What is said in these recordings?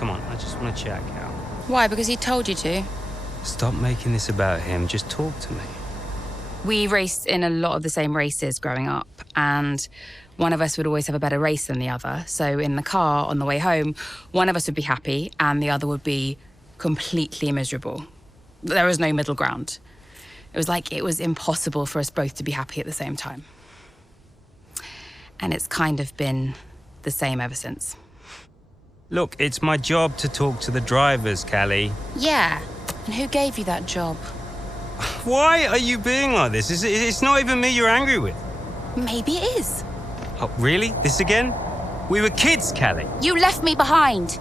come on. I just want to chat, Cal. Why? Because he told you to? Stop making this about him. Just talk to me. We raced in a lot of the same races growing up, and one of us would always have a better race than the other. So in the car on the way home, one of us would be happy and the other would be completely miserable. There was no middle ground. It was like it was impossible for us both to be happy at the same time. And it's kind of been the same ever since. Look, it's my job to talk to the drivers, Callie. Yeah, and who gave you that job? Why are you being like this? It's not even me you're angry with. Maybe it is. Oh, really? This again? We were kids, Callie. You left me behind.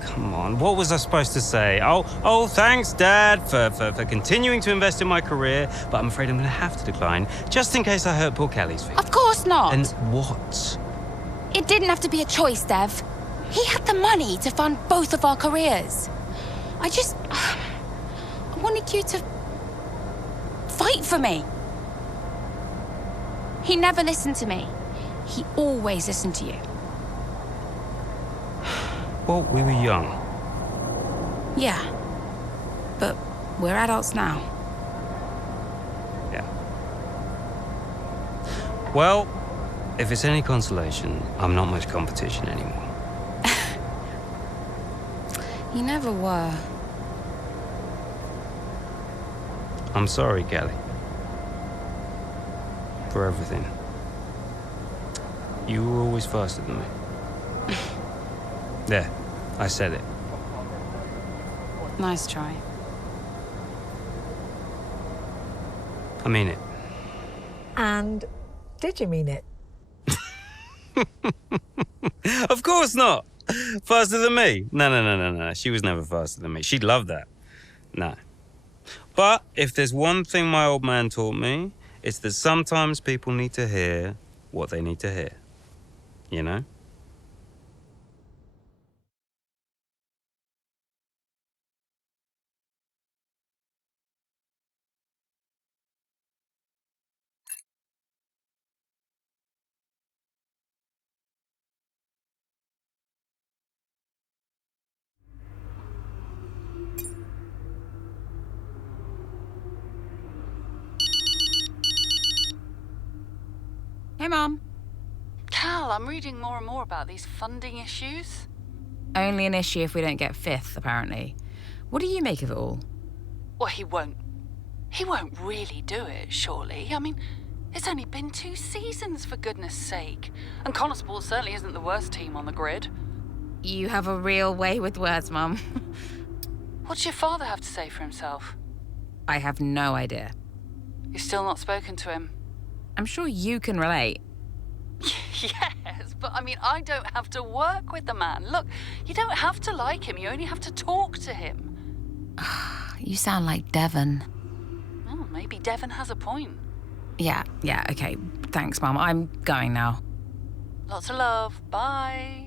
Come on, what was I supposed to say? Oh, thanks, Dad, for continuing to invest in my career, but I'm afraid I'm going to have to decline, just in case I hurt poor Callie's feelings. Of course not. And what? It didn't have to be a choice, Dev. He had the money to fund both of our careers. I wanted you to fight for me. He never listened to me. He always listened to you. Well, we were young. Yeah, but we're adults now. Yeah. Well, if it's any consolation, I'm not much competition anymore. You never were. I'm sorry, Callie. For everything. You were always faster than me. There, I said it. Nice try. I mean it. And did you mean it? Of course not! Faster than me? No. She was never faster than me. She'd love that. No. But if there's one thing my old man taught me, it's that sometimes people need to hear what they need to hear. You know? Hey, Mom. Cal, I'm reading more and more about these funding issues. Only an issue if we don't get fifth, apparently. What do you make of it all? Well, he won't really do it, surely. I mean, it's only been 2 seasons, for goodness sake. And Constable certainly isn't the worst team on the grid. You have a real way with words, Mum. What's your father have to say for himself? I have no idea. You've still not spoken to him? I'm sure you can relate. Yes, but I mean, I don't have to work with the man. Look, you don't have to like him, you only have to talk to him. You sound like Devon. Oh, maybe Devon has a point. Yeah, okay. Thanks, Mum. I'm going now. Lots of love. Bye.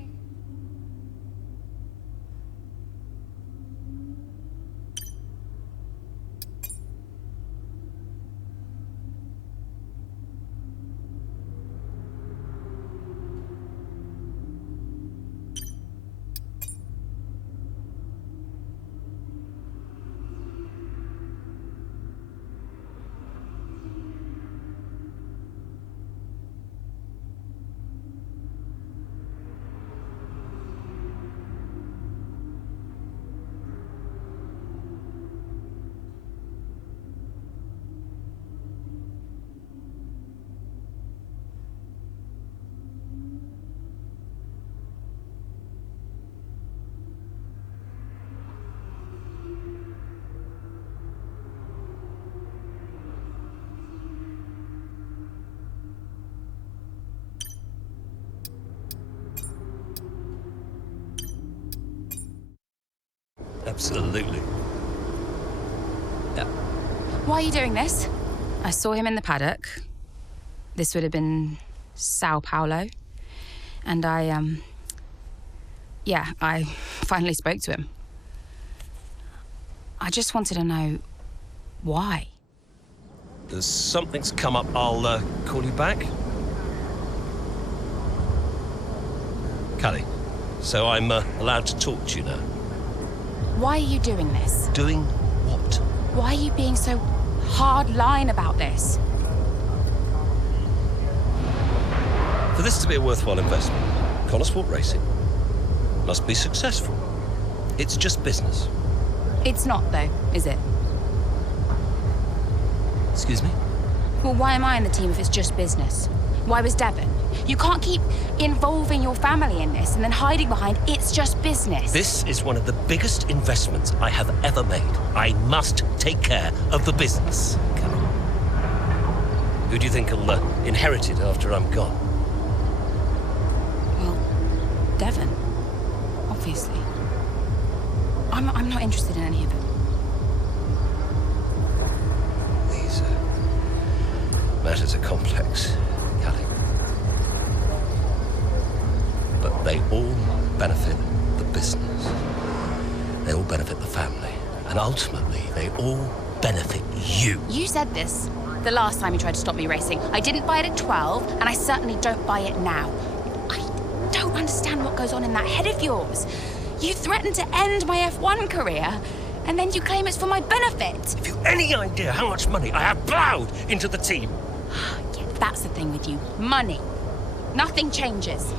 Absolutely. Yeah. Why are you doing this? I saw him in the paddock. This would have been Sao Paulo. And I finally spoke to him. I just wanted to know why. Something's come up. I'll call you back. Callie, so I'm allowed to talk to you now. Why are you doing this? Doing what? Why are you being so hard-line about this? For this to be a worthwhile investment, Connosport Racing must be successful. It's just business. It's not, though, is it? Excuse me? Well, why am I in the team if it's just business? Why was Devon? You can't keep involving your family in this and then hiding behind it's just business. This is one of the biggest investments I have ever made. I must take care of the business. Come on. Who do you think will inherit it after I'm gone? Well, Devon, obviously. I'm not interested in any of it. These matters are complex, Callie. But they all benefit the business. They all benefit the family. And ultimately, they all benefit you. You said this the last time you tried to stop me racing. I didn't buy it at 12, and I certainly don't buy it now. I don't understand what goes on in that head of yours. You threatened to end my F1 career, and then you claim it's for my benefit. Have you any idea how much money I have plowed into the team? Yeah, that's the thing with you. Money. Nothing changes.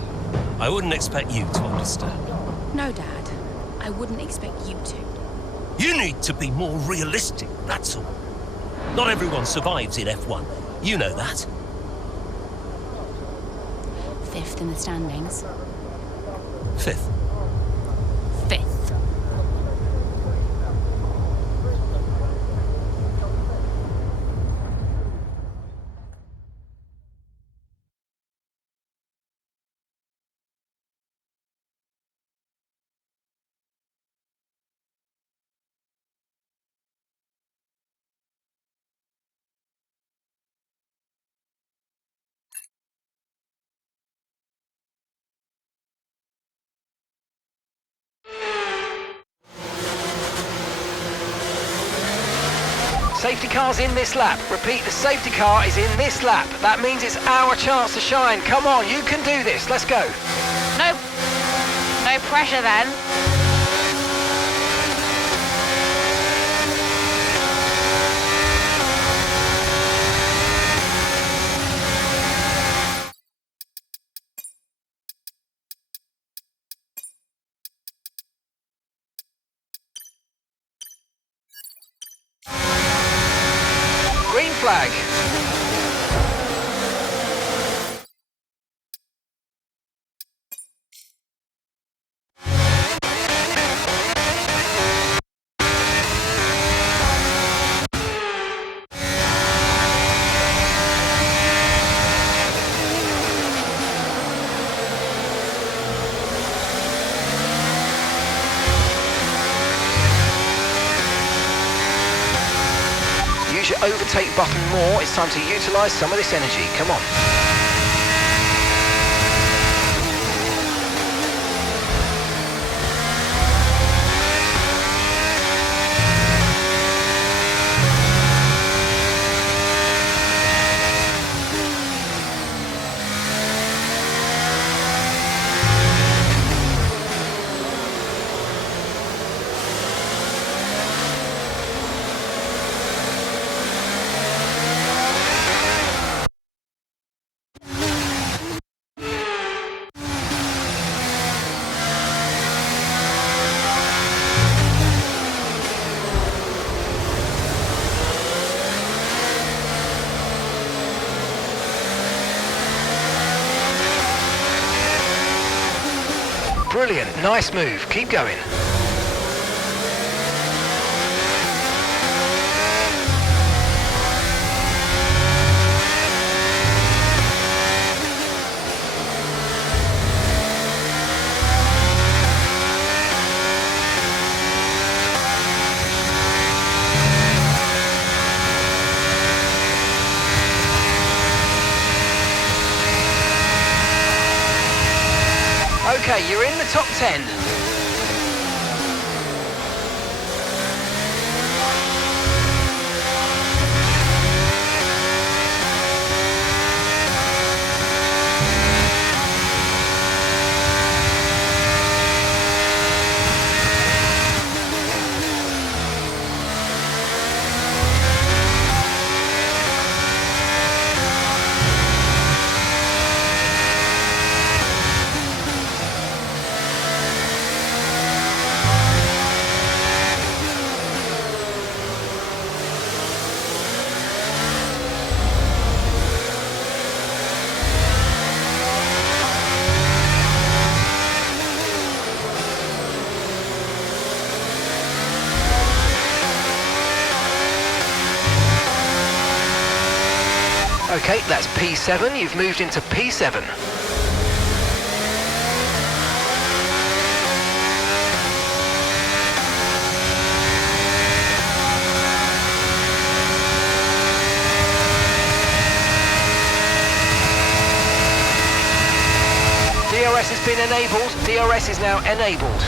I wouldn't expect you to understand. No, Dad. I wouldn't expect you to. You need to be more realistic, that's all. Not everyone survives in F1. You know that. 5th in the standings. 5th. 5th. Safety car's in this lap. Repeat, the safety car is in this lap. That means it's our chance to shine. Come on, you can do this. Let's go. No pressure then. Green flag. Use your overtake button more. It's time to utilise some of this energy. Come on. Brilliant, nice move, keep going. Okay, you're in the top 10. Okay, that's P7. You've moved into P7. DRS has been enabled. DRS is now enabled.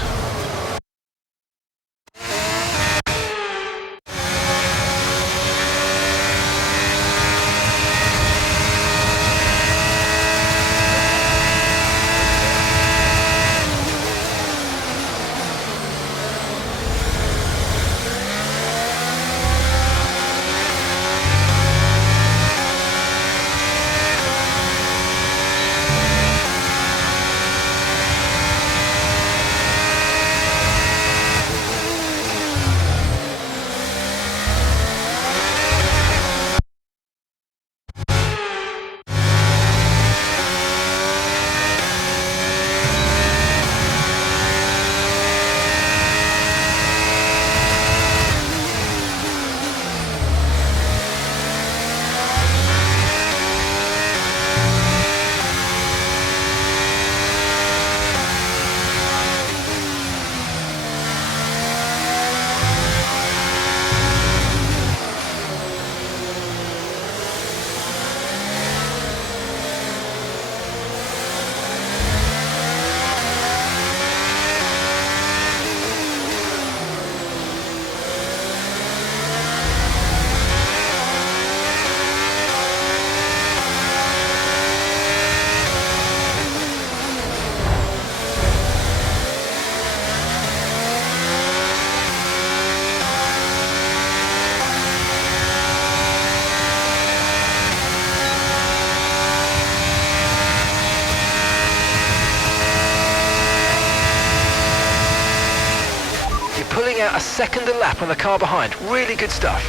Pulling out a second a lap on the car behind. Really good stuff.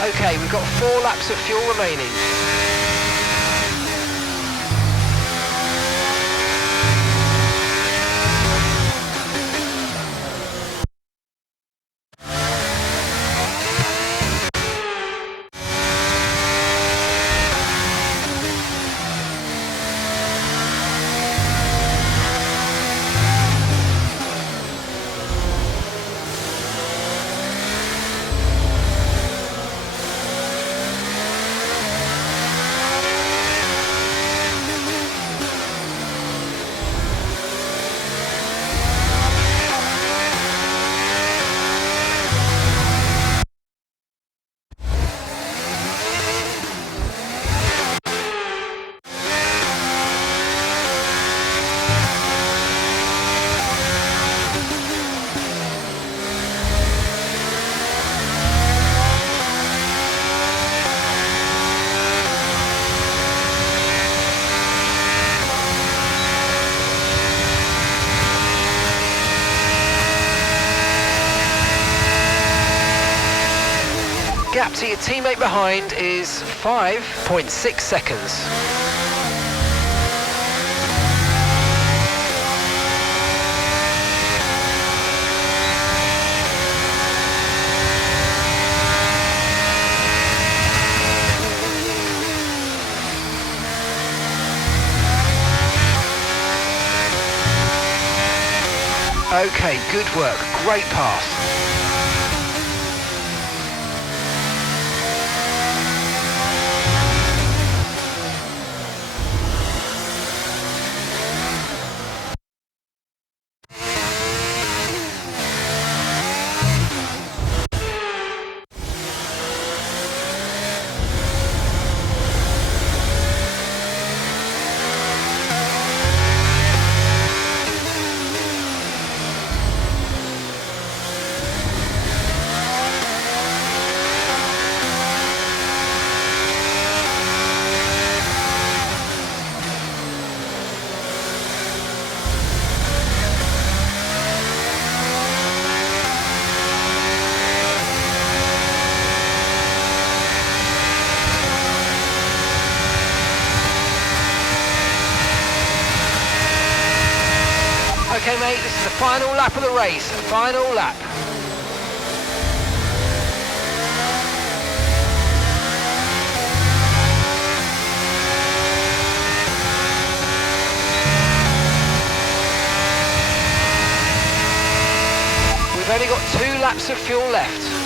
Okay, we've got 4 laps of fuel remaining. gap to your teammate behind is 5.6 seconds. Okay, good work, great pass. Okay mate, this is the final lap of the race, final lap. We've only got 2 laps of fuel left.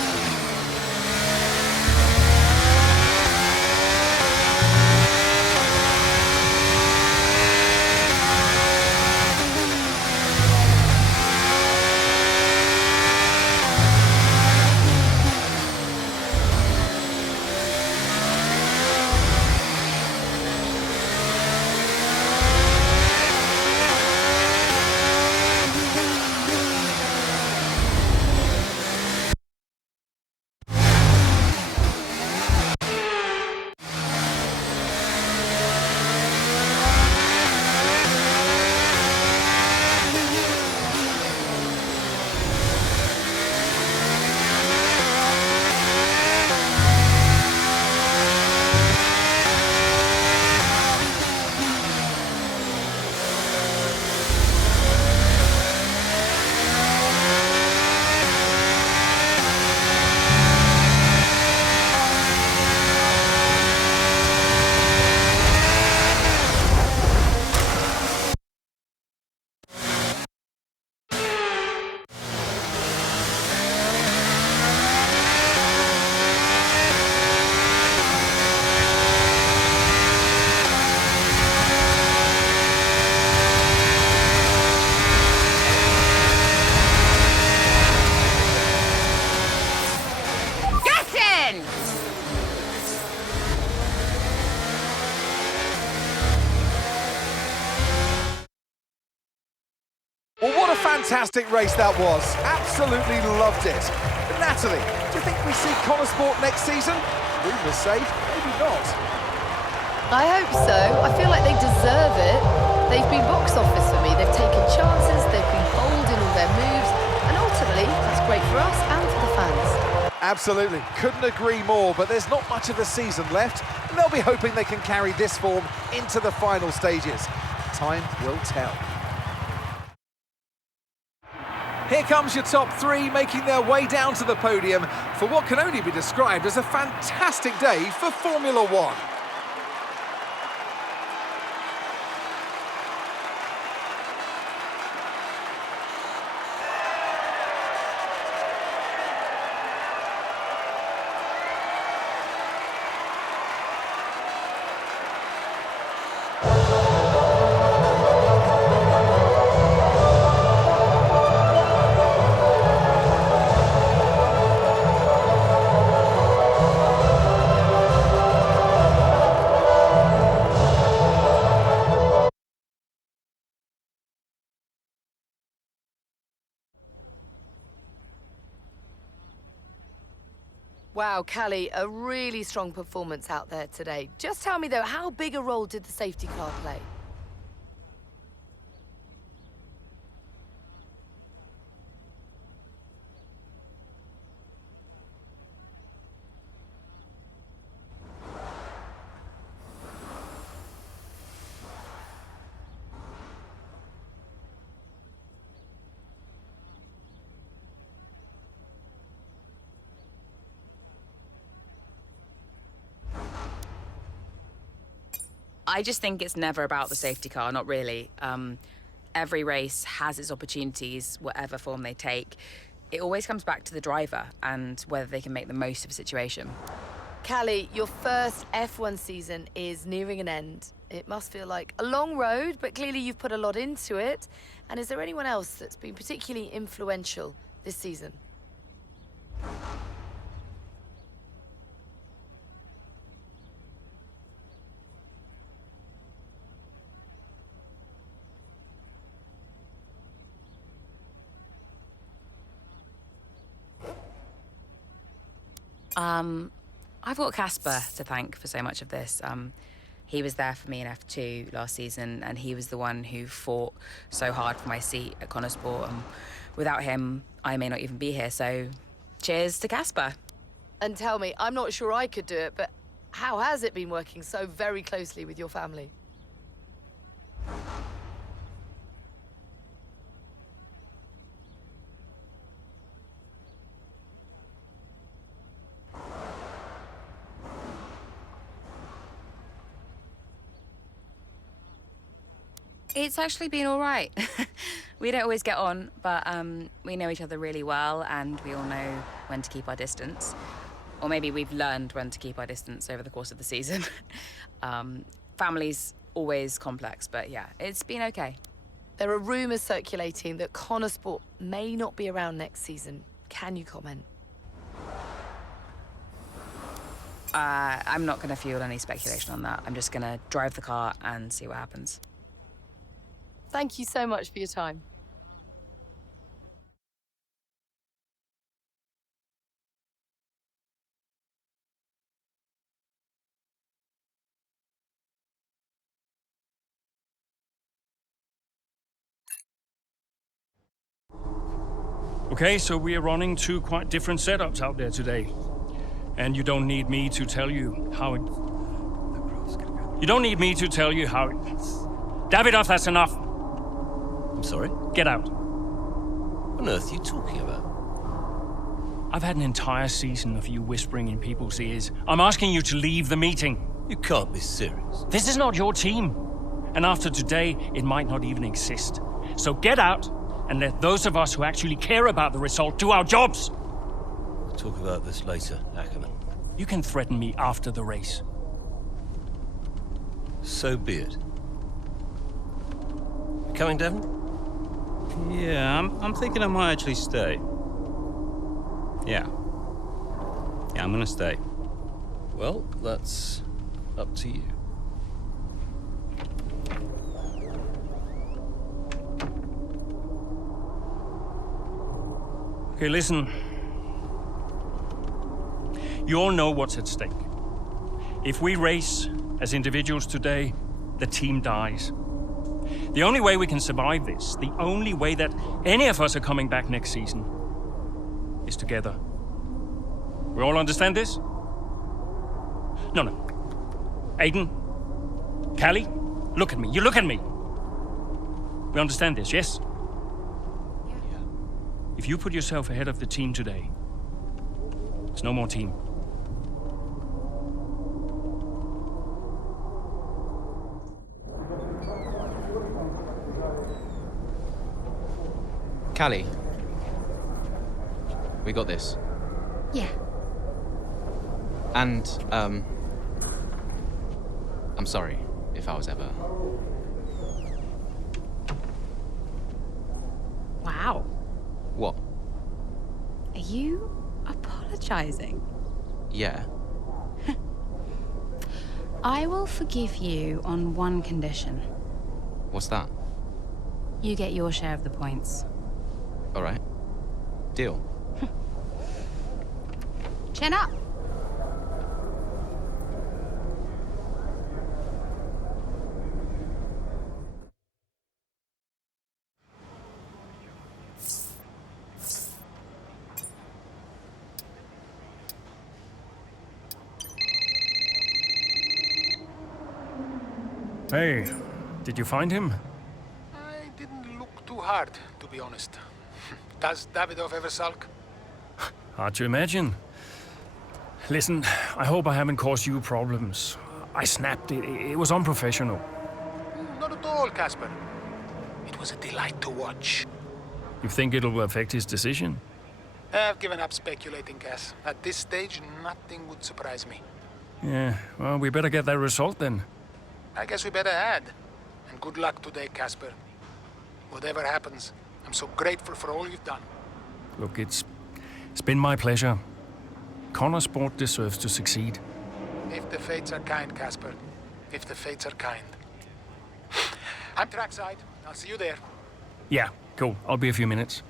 Well, what a fantastic race that was. Absolutely loved it. But Natalie, do you think we see Connor Sport next season? Rumours say maybe not. I hope so. I feel like they deserve it. They've been box office for me. They've taken chances, they've been bold in all their moves, and ultimately, that's great for us and for the fans. Absolutely. Couldn't agree more, but there's not much of the season left, and they'll be hoping they can carry this form into the final stages. Time will tell. Here comes your top 3 making their way down to the podium for what can only be described as a fantastic day for Formula One. Wow, Callie, a really strong performance out there today. Just tell me, though, how big a role did the safety car play? I just think it's never about the safety car, not really. Every race has its opportunities, whatever form they take. It always comes back to the driver and whether they can make the most of a situation. Callie, your first F1 season is nearing an end. It must feel like a long road, but clearly you've put a lot into it. And is there anyone else that's been particularly influential this season? I've got Casper to thank for so much of this. He was there for me in F2 last season, and he was the one who fought so hard for my seat at Connorsport. And without him, I may not even be here. So, cheers to Casper. And tell me, I'm not sure I could do it, but how has it been working so very closely with your family? It's actually been all right. We don't always get on, but we know each other really well, and we all know when to keep our distance. Or maybe we've learned when to keep our distance over the course of the season. Family's always complex, but yeah, it's been okay. There are rumours circulating that Connorsport may not be around next season. Can you comment? I'm not going to fuel any speculation on that. I'm just going to drive the car and see what happens. Thank you so much for your time. Okay, so we are running two quite different setups out there today. And you don't need me to tell you how it... You don't need me to tell you how it... Davidoff, that's enough. I'm sorry? Get out. What on earth are you talking about? I've had an entire season of you whispering in people's ears. I'm asking you to leave the meeting. You can't be serious. This is not your team. And after today, it might not even exist. So get out and let those of us who actually care about the result do our jobs. We'll talk about this later, Ackerman. You can threaten me after the race. So be it. You coming, Devon? Yeah, I'm thinking I might actually stay. Yeah, I'm gonna stay. Well, that's up to you. Okay, listen. You all know what's at stake. If we race as individuals today, the team dies. The only way we can survive this, the only way that any of us are coming back next season, is together. We all understand this? No. Aiden, Callie, look at me. You look at me. We understand this, yes? Yeah. If you put yourself ahead of the team today, there's no more team. Callie, we got this. Yeah. And, I'm sorry if I was ever... Wow. What? Are you apologizing? Yeah. I will forgive you on one condition. What's that? You get your share of the points. All right. Deal. Chin up. Hey, did you find him? I didn't look too hard, to be honest. Does Davidoff ever sulk? Hard to imagine. Listen, I hope I haven't caused you problems. I snapped. It was unprofessional. Not at all, Casper. It was a delight to watch. You think it'll affect his decision? I've given up speculating, Cass. At this stage, nothing would surprise me. Yeah, well, we better get that result then. I guess we better add. And good luck today, Casper. Whatever happens, I'm so grateful for all you've done. Look, it's been my pleasure. Connor Sport deserves to succeed. If the fates are kind, Casper. If the fates are kind. I'm trackside. I'll see you there. Yeah, cool. I'll be a few minutes.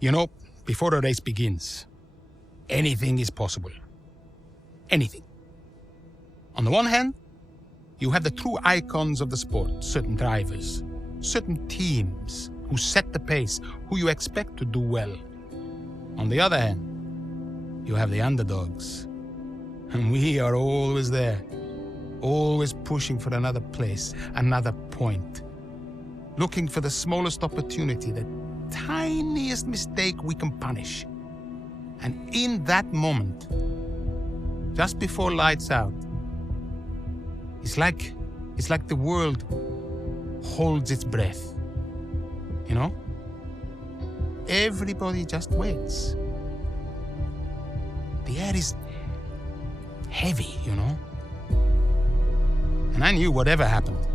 You know, before a race begins, anything is possible. Anything. On the one hand, you have the true icons of the sport, certain drivers, certain teams who set the pace, who you expect to do well. On the other hand, you have the underdogs. And we are always there, always pushing for another place, another point, looking for the smallest opportunity, the tiniest mistake we can punish. And in that moment, just before lights out, it's like the world holds its breath. You know? Everybody just waits. The air is heavy, you know? And I knew whatever happened,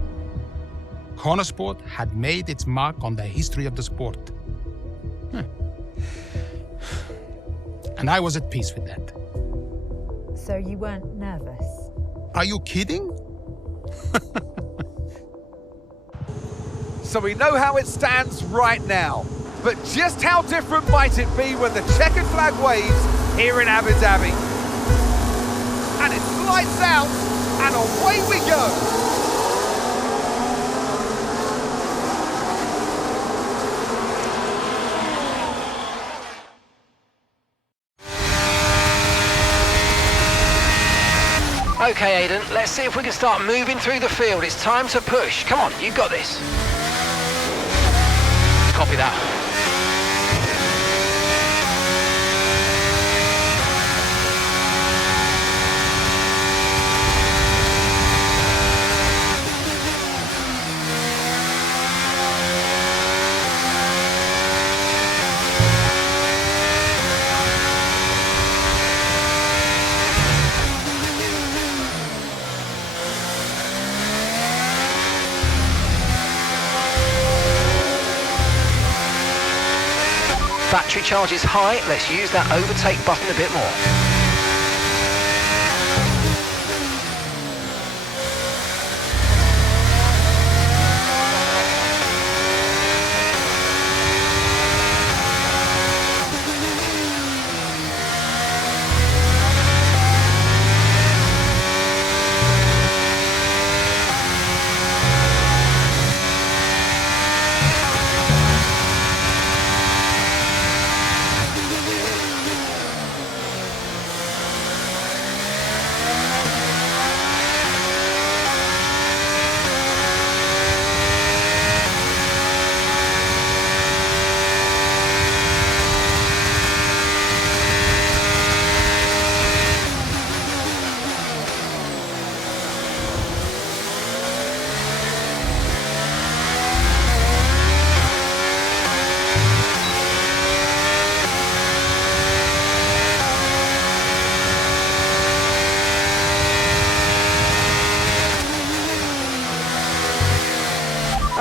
Connor Sport had made its mark on the history of the sport. And I was at peace with that. So you weren't nervous? Are you kidding? So we know how it stands right now. But just how different might it be when the checkered flag waves here in Abu Dhabi? And it's lights out, and away we go. Okay, Aidan, let's see if we can start moving through the field. It's time to push. Come on, you've got this. Copy that. Battery charge is high, let's use that overtake button a bit more.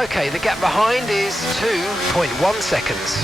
Okay, the gap behind is 2.1 seconds.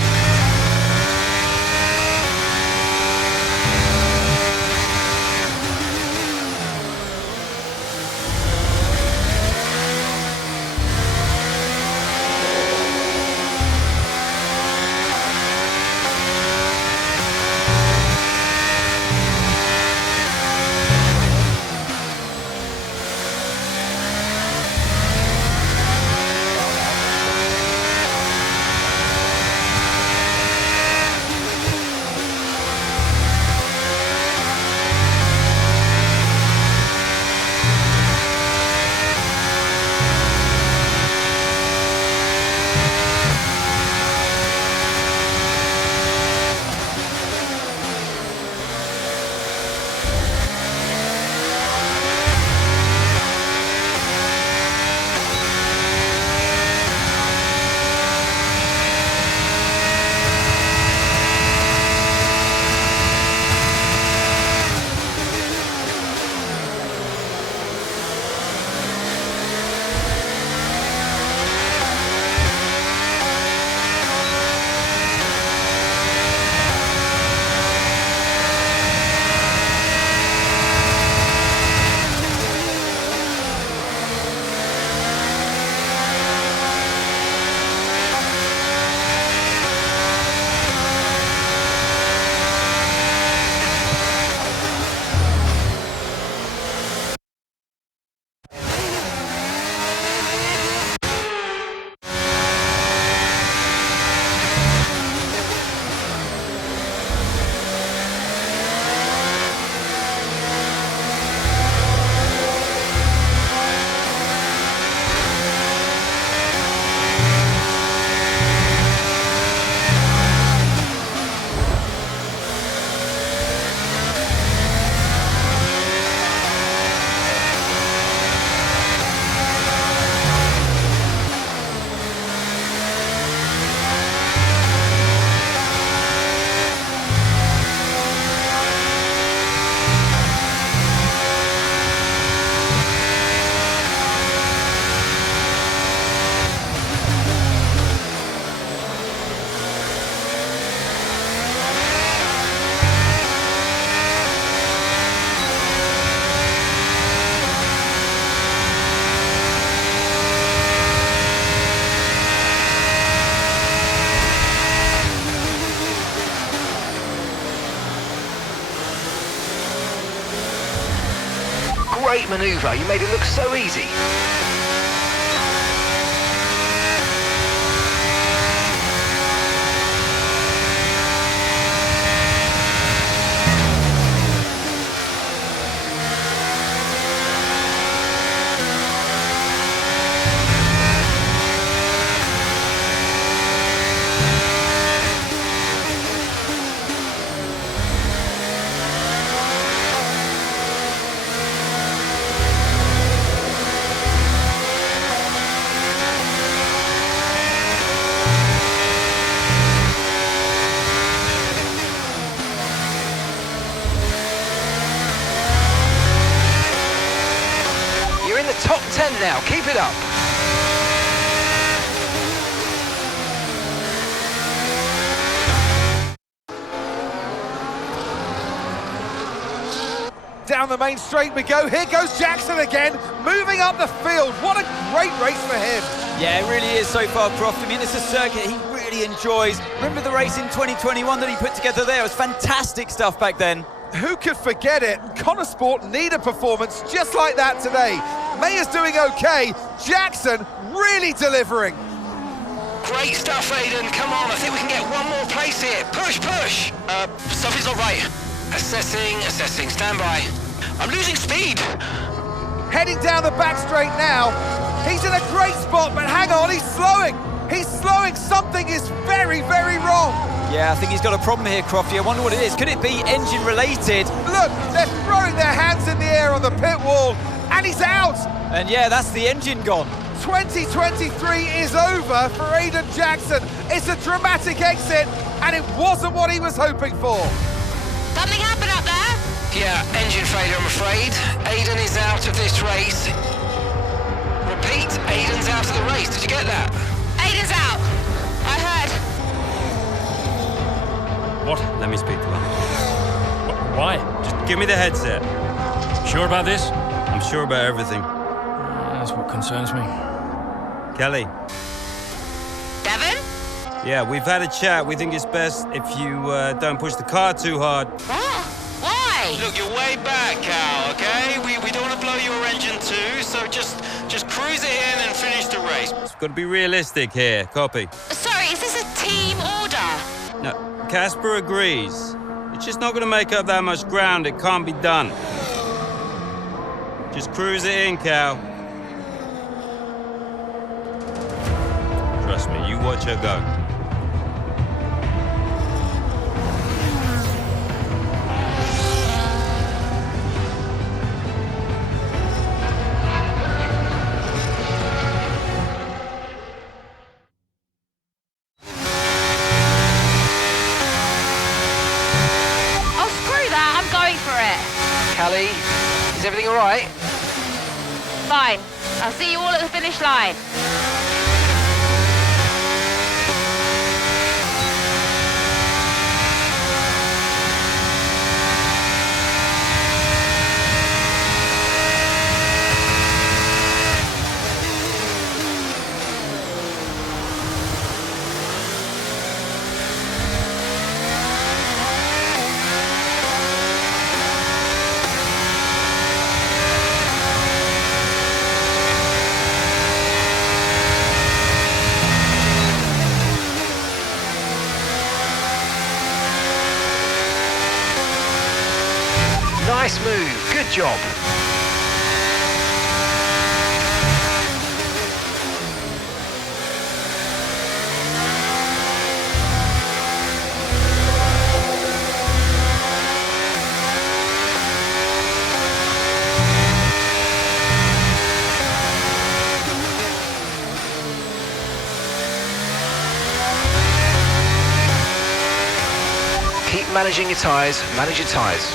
great manoeuvre. You made it look so easy. Top 10 now, keep it up. Down the main straight we go. Here goes Jackson again, moving up the field. What a great race for him. Yeah, it really is so far, Croft. I mean, it's a circuit he really enjoys. Remember the race in 2021 that he put together there? It was fantastic stuff back then. Who could forget it? Connor Sport need a performance just like that today. Mayer's doing okay. Jackson really delivering. Great stuff, Aiden. Come on, I think we can get one more place here. Push, push. Something's not right. Assessing. Stand by. I'm losing speed. Heading down the back straight now. He's in a great spot, but hang on, he's slowing. He's slowing. Something is very, very wrong. Yeah, I think he's got a problem here, Crofty. I wonder what it is. Could it be engine related? Look, they're throwing their hands in the air on the pit wall, and he's out. And yeah, that's the engine gone. 2023 is over for Aiden Jackson. It's a dramatic exit, and it wasn't what he was hoping for. Something happened up there? Yeah, engine failure, I'm afraid. Aiden is out of this race. Repeat, Aiden's out of the race. Did you get that? Aiden's out. I heard. What? Let me speak to her. Why? Just give me the headset. Sure about this? I'm sure about everything. That's what concerns me. Kelly. Devon? Yeah, we've had a chat. We think it's best if you don't push the car too hard. What? Why? Look, you're way back, Cal, okay? We don't want to blow your engine too, so just cruise it in and finish the race. It's got to be realistic here. Copy. Sorry, is this a team order? No, Casper agrees. It's just not going to make up that much ground. It can't be done. Just cruise it in, Cal. Trust me, you watch her go. Callie, is everything all right? Fine. I'll see you all at the finish line. Nice move, good job. Keep managing your tyres, manage your tyres.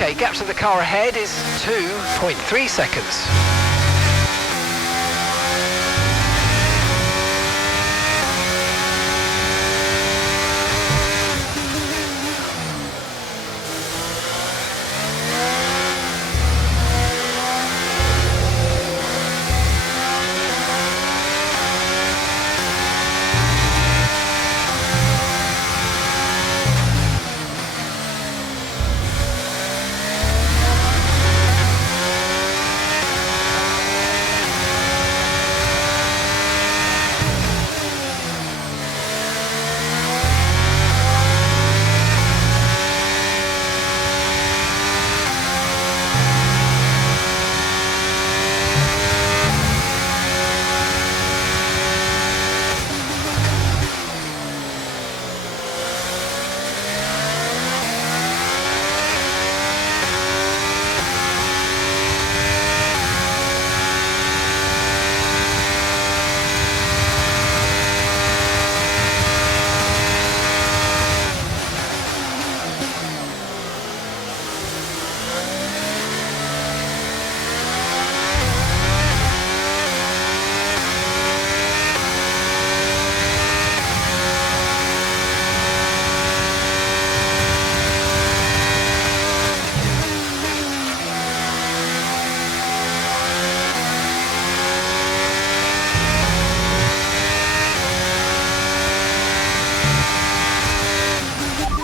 Okay, gap to the car ahead is 2.3 seconds.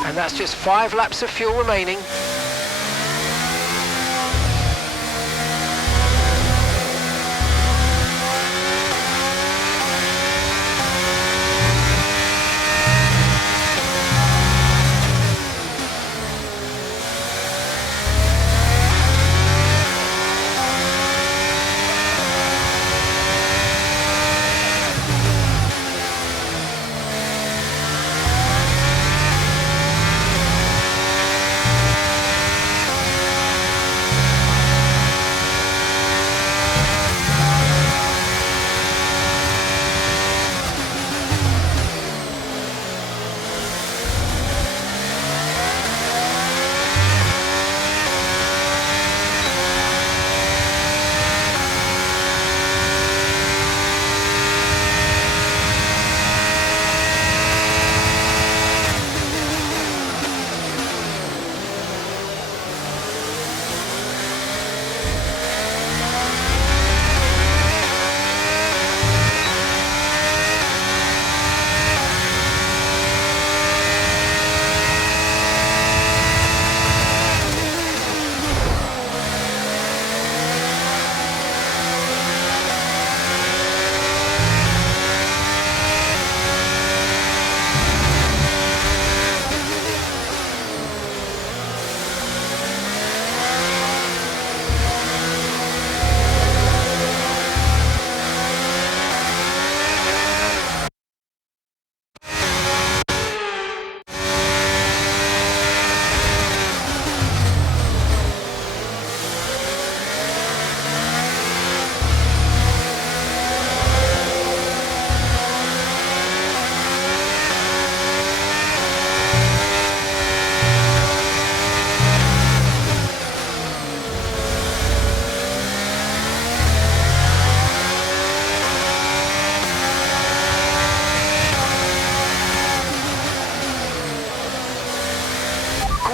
And that's just 5 laps of fuel remaining.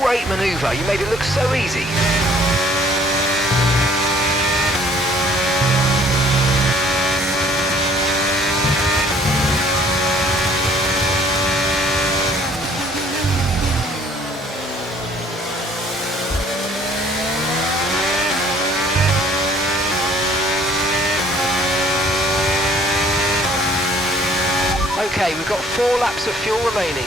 Great manoeuvre, you made it look so easy. Okay, we've got 4 laps of fuel remaining.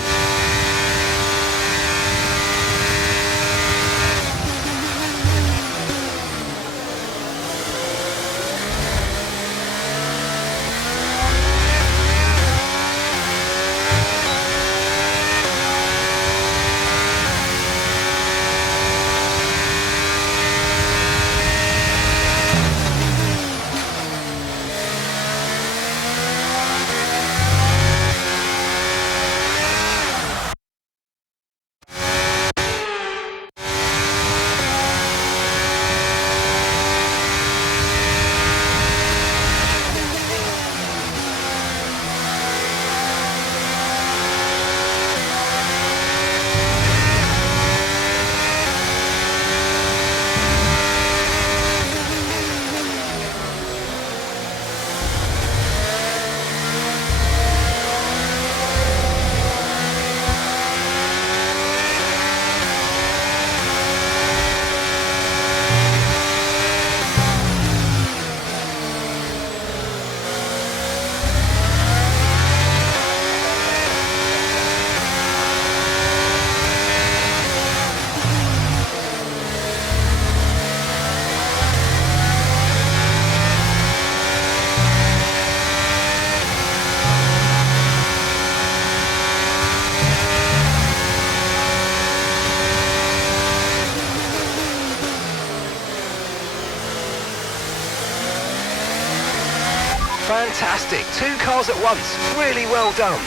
fantastic. 2 cars at once. Really well done.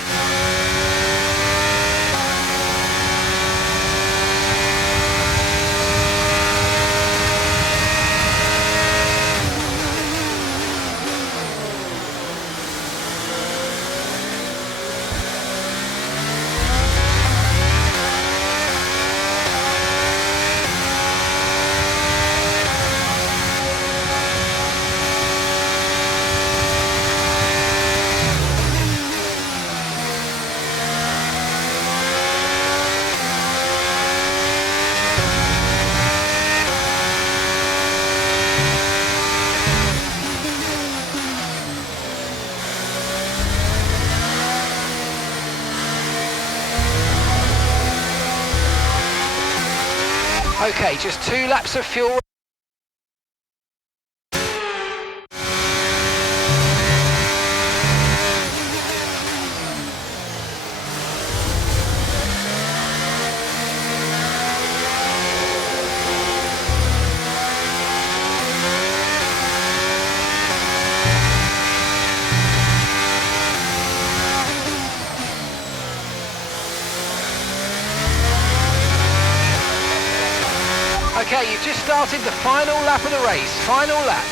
Okay, just 2 laps of fuel. Okay, you've just started the final lap of the race. Final lap.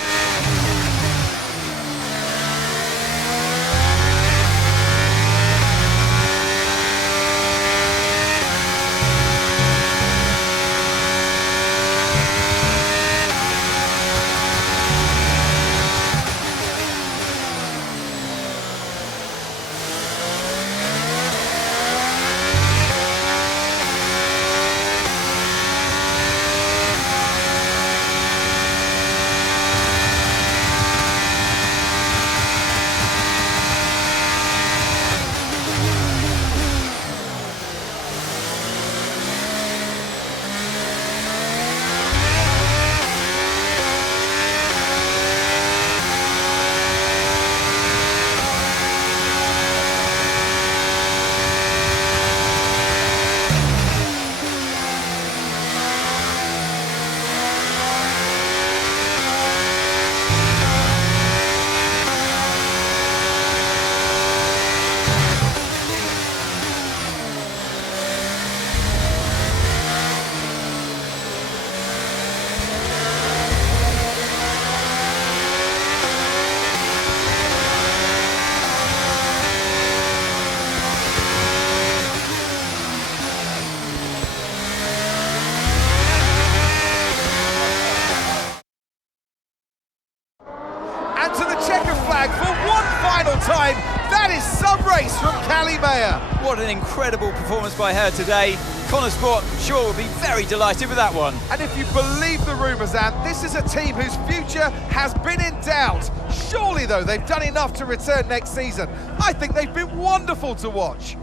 Time. That is some race from Callie Mayer. What an incredible performance by her today. Connor Sport, I'm sure, will be very delighted with that one. And if you believe the rumours, Anne, this is a team whose future has been in doubt. Surely, though, they've done enough to return next season. I think they've been wonderful to watch.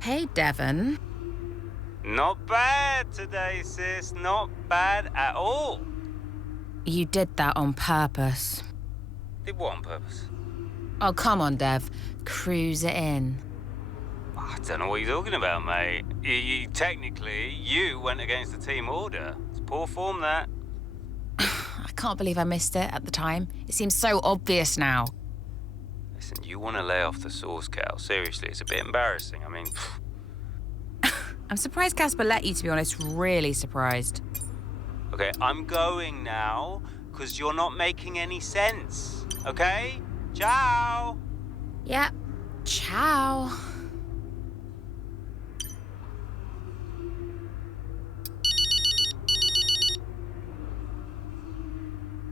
Hey, Devon. Not bad today, sis. Not bad at all. You did that on purpose. Did what on purpose? Oh, come on, Dev. Cruise it in. I don't know what you're talking about, mate. Technically, you went against the team order. It's poor form, that. I can't believe I missed it at the time. It seems so obvious now. Listen, you want to lay off the sauce, Cal. Seriously, it's a bit embarrassing. I mean... I'm surprised Casper let you, to be honest. Really surprised. Okay, I'm going now, because you're not making any sense. Okay? Ciao! Yeah. Ciao.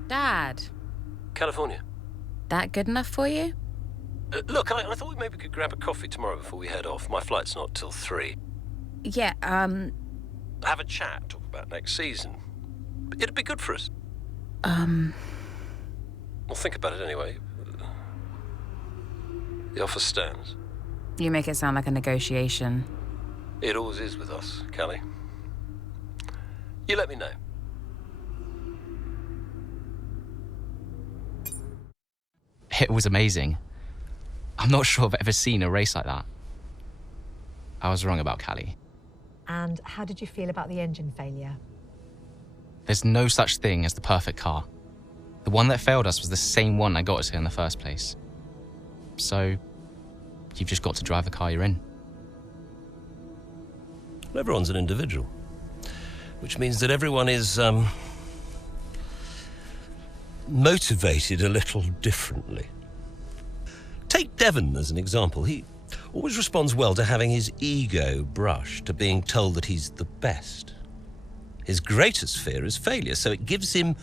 Dad, California. that good enough for you? Look, I thought we maybe could grab a coffee tomorrow before we head off. My flight's not till 3. Yeah, Have a chat, talk about next season. It'd be good for us. Well, think about it anyway. The offer stands. You make it sound like a negotiation. It always is with us, Callie. You let me know. It was amazing. I'm not sure I've ever seen a race like that. I was wrong about Callie. And how did you feel about the engine failure? There's no such thing as the perfect car. The one that failed us was the same one that got us here in the first place. So, you've just got to drive the car you're in. Everyone's an individual, which means that everyone is motivated a little differently. Take Devon as an example. He always responds well to having his ego brushed, to being told that he's the best. His greatest fear is failure, so it gives him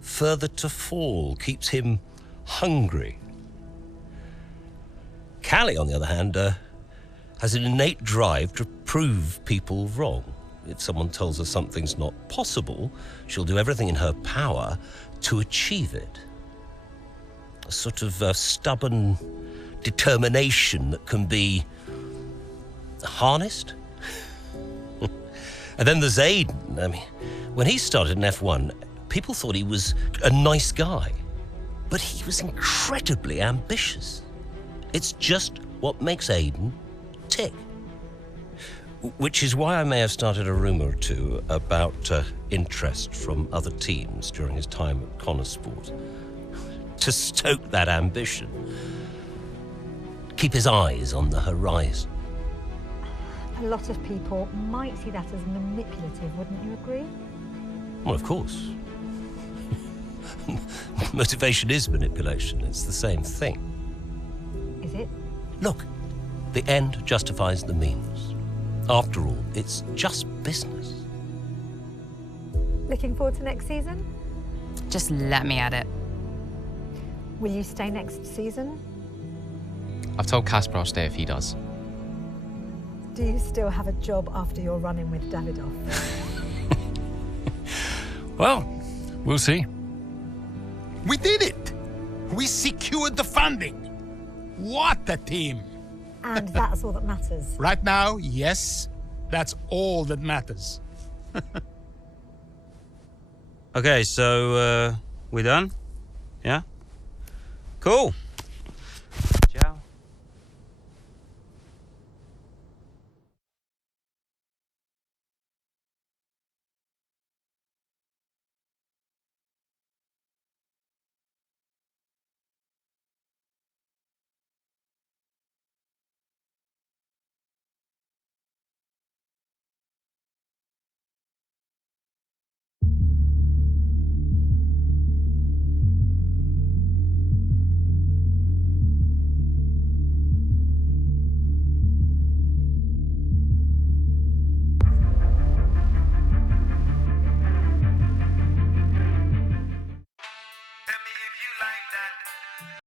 further to fall, keeps him hungry. Callie, on the other hand, has an innate drive to prove people wrong. If someone tells her something's not possible, she'll do everything in her power to achieve it. A sort of stubborn determination that can be harnessed. And then there's Aiden. I mean, when he started in F1, people thought he was a nice guy, but he was incredibly ambitious. It's just what makes Aiden tick. Which is why I may have started a rumour or two about interest from other teams during his time at Connorsport. To stoke that ambition. Keep his eyes on the horizon. A lot of people might see that as manipulative, wouldn't you agree? Well, of course. Motivation is manipulation. It's the same thing. Is it? Look, the end justifies the means. After all, it's just business. Looking forward to next season? Just let me at it. Will you stay next season? I've told Casper I'll stay if he does. Do you still have a job after your run-in with Davidoff? Well, we'll see. We did it! We secured the funding! What a team! And that's all that matters. Right now, yes, that's all that matters. Okay, so, we done? Yeah? Cool.